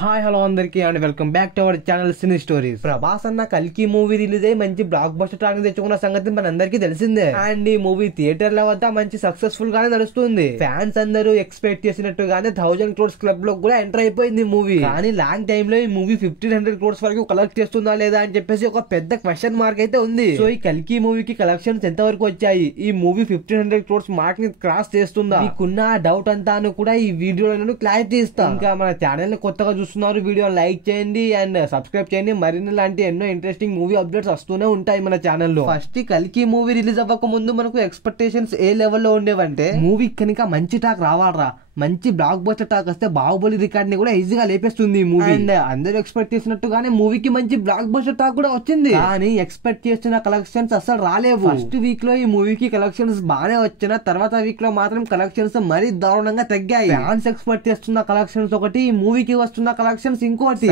Hi hello అందరికీ and welcome back to our channel cine stories. Prabhas అన్న కల్కి movie release అయ్యి మంచి బ్లాక్ బస్టర్ టాక్ తెచ్చుకున్న సంగతి మనందరికీ తెలిసిందే. అండ్ ఈ మూవీ థియేటర్ల వద్ద మంచి సక్సెస్ఫుల్ గానే నడుస్తుంది. ఫ్యాన్స్ అందరూ ఎక్స్పెక్ట్ చేసినట్టుగానే 1000 crores క్లబ్ లో కూడా ఎంటర్ అయిపోయింది మూవీ. కానీ లాంగ్ టైమ్ లో ఈ మూవీ 1500 crores వరకు కలెక్ట్ చేస్తుందా లేదా అని చెప్పేసి ఒక పెద్ద క్వశ్చన్ మార్క్ అయితే ఉంది. సో ఈ కల్కి మూవీకి కలెక్షన్స్ ఎంత వరకు వచ్చాయి, ఈ మూవీ 1500 crores మార్క్ ని క్రాస్ చేస్తుందా, మీకున్న డౌట్ అంతా కూడా ఈ వీడియోలో క్లారిటీ ఇస్తా. ఇంకా మన ఛానల్ ని కొత్తగా చూస్తున్నారు, వీడియో లైక్ చేయండి అండ్ సబ్స్క్రైబ్ చేయండి. మరిన్ని లాంటి ఎన్నో ఇంట్రెస్టింగ్ మూవీ అప్డేట్స్ వస్తూనే ఉంటాయి మన ఛానల్లో. ఫస్ట్ కల్కి మూవీ రిలీజ్ అవ్వక ముందు మనకు ఎక్స్పెక్టేషన్స్ ఏ లెవెల్లో ఉండేవంటే, మూవీ కనుక మంచి టాక్ రావాలరా, మంచి బ్లాక్ బస్టర్ టాక్ వస్తే బాహుబలి రికార్డ్ ని కూడా ఈజీగా లేపేస్తుంది ఈ మూవీ. అండ్ అందరూ ఎక్స్పెక్ట్ చేసినట్టుగానే మూవీకి మంచి బ్లాక్ బస్టర్ టాక్ కూడా వచ్చింది. కానీ ఎక్స్పెక్ట్ చేసిన కలెక్షన్స్ అసలు రాలేవు. ఫస్ట్ వీక్ లో ఈ మూవీకి కలెక్షన్స్ బాగానే వచ్చిన తర్వాత వీక్ లో మాత్రం కలెక్షన్స్ మరీ దారుణంగా తగ్గాయి. ఫ్యాన్స్ ఎక్స్పెక్ట్ చేస్తున్న కలెక్షన్స్ ఒకటి, ఈ మూవీకి వస్తున్న కలెక్షన్స్ ఇంకోటి.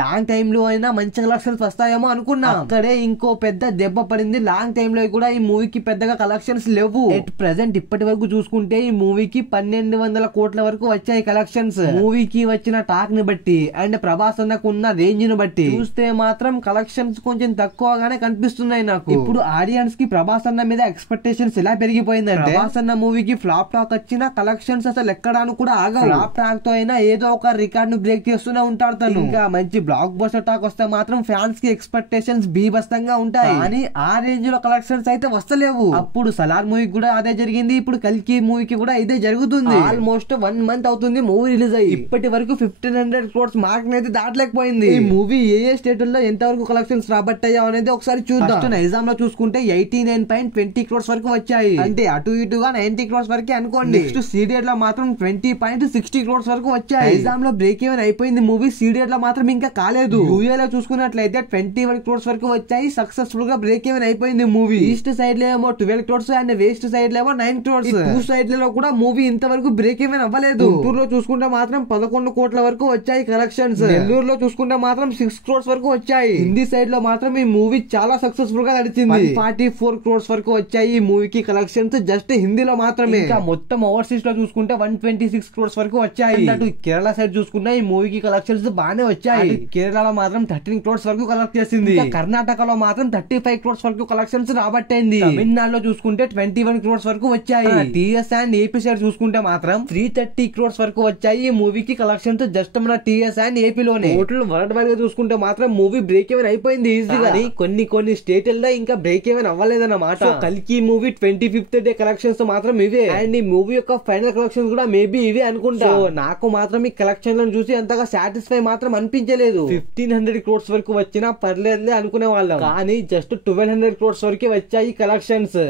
లాంగ్ టైమ్ లో అయినా మంచి కలెక్షన్స్ వస్తాయేమో అనుకున్నా, అక్కడే ఇంకో పెద్ద దెబ్బ పడింది. లాంగ్ టైమ్ లో కూడా ఈ మూవీకి పెద్దగా కలెక్షన్స్ లేవు. ఎట్ ప్రెసెంట్ ఇప్పటి వరకు చూసుకుంటే ఈ మూవీకి 1200 కోట్ల వరకు వచ్చాయి కలెక్షన్స్. మూవీకి వచ్చిన టాక్ ని బట్టి అండ్ ప్రభాస్ అన్నకు ఉన్న రేంజ్ ని బట్టి చూస్తే మాత్రం కలెక్షన్స్ కొంచెం తక్కువగానే కనిపిస్తున్నాయి నాకు. ఇప్పుడు ఆడియన్స్ కి ప్రభాస్ అన్న మీద ఎక్స్పెక్టేషన్స్ ఎలా పెరిగిపోయిందంటే, ప్రభాస్ అన్న మూవీకి ఫ్లాప్ టాక్ వచ్చిన కలెక్షన్స్ అసలు ఎక్కడానికి కూడా ఆగవు. ఫ్లాప్ టాక్ తో అయినా ఏదో ఒక రికార్డ్ ను బ్రేక్ చేస్తూనే ఉంటాడు తను. ఇంకా మంచి బ్లాక్ బస్టర్ టాక్ వస్తే మాత్రం ఫ్యాన్స్ కి ఎక్స్పెక్టేషన్స్ బీభత్సంగా ఉంటాయి. కానీ ఆ రేంజ్ లో కలెక్షన్స్ అయితే వస్తలేవు. అప్పుడు సలార్ మూవీకి కూడా అదే జరిగింది, ఇప్పుడు కల్కి మూవీకి కూడా ఇదే జరుగుతుంది. ఆల్మోస్ట్ 1 month అవుతుంది మూవీ రిలీజ్ అయ్యి. ఇప్పటి వరకు 1500 crores మార్క్ అయితే దాటలేకపోయింది. ఈ మూవీ ఏ స్టేట్ లో ఎంత వరకు కలెక్షన్స్ రాబట్టాయో అనేది ఒకసారి చూద్దాం. నైజాం లో చూసుకుంటే 89.20 crores వరకు వచ్చాయి, అంటే అటు ఇటుగా 90 crores వరకే అనుకోండి. నెక్స్ట్ సీడెడ్ లో మాత్రం 20.60 crores వరకు వచ్చాయి. నైజాం లో బ్రేక్ ఈవెన్ అయిపోయింది మూవీ, సీడెడ్ లో మాత్రం ఇంకా కాలేదు. యూఏ లో చూసుకున్నట్లయితే 21 crores వరకు వచ్చాయి, సక్సెస్ఫుల్ గా బ్రేక్ ఈవెన్ అయిపోయింది మూవీ. ఈస్ట్ సైడ్ లో ఏమో 12 crores అండ్ వెస్ట్ సైడ్ లో ఏమో 9 crores. టూ సైడ్ లో కూడా మూవీ ఇంతవరకు బ్రేక్ ఈవెన్ అవ్వలేదు. గుంటూరులో చూసుకుంటే మాత్రం 11 కోట్ల వరకు వచ్చాయి కలెక్షన్స్. నెల్లూరులో చూసుకుంటే మాత్రం 6 crores వరకు వచ్చాయి. హిందీ సైడ్ లో మాత్రం ఈ మూవీ చాలా సక్సెస్ఫుల్ గా నడిచింది. 44 crores వరకు వచ్చాయి ఈ మూవీకి కలెక్షన్స్, జస్ట్ హిందీలో మాత్రమే. ఇంకా మొత్తం ఓవర్సీస్ లో చూసుకుంటే 126 crores వరకు వచ్చాయి. అటు కేరళ సైడ్ చూసుకుంటే ఈ మూవీకి కలెక్షన్స్ బాగానే వచ్చాయి. కేరళలో మాత్రం 13 crores వరకు కలెక్ట్ చేసింది. కర్ణాటకలో మాత్రం 35 crores వరకు కలెక్షన్స్ రాబట్టేంది. తమిళనాడులో చూసుకుంటే 21 crores వరకు వచ్చాయి. టీఎస్ అండ్ ఏపీ సైడ్ చూసుకుంటే మాత్రం 330 crores వరకు వచ్చాయి ఈ మూవీకి కలెక్షన్స్, జస్ట్ మన టీఎస్ అండ్ ఏపీలోనే. టోటల్ వరల్డ్ వైడ్ గా చూసుకుంటే మాత్రం మూవీ బ్రేక్ ఈవెన్ అయిపోయింది ఈజీగా. కొన్ని స్టేట్లలో ఇంకా బ్రేక్ ఈవెన్ అవ్వలేదన్నమాట. కల్కి మూవీ 25th డే కలెక్షన్స్ మాత్రం ఇవే, అండ్ ఈ మూవీ యొక్క ఫైనల్ కలెక్షన్స్ కూడా మేబీ ఇవే అనుకుంటా. నాకు మాత్రం ఈ కలెక్షన్ చూసి అంతగా సాటిస్ఫై మాత్రం అనిపించలేదు. 1500 crores వరకు వచ్చినా పర్లేదులే అనుకునే వాళ్ళం, కానీ జస్ట్ 1200 crores వరకే వచ్చాయి కలెక్షన్స్.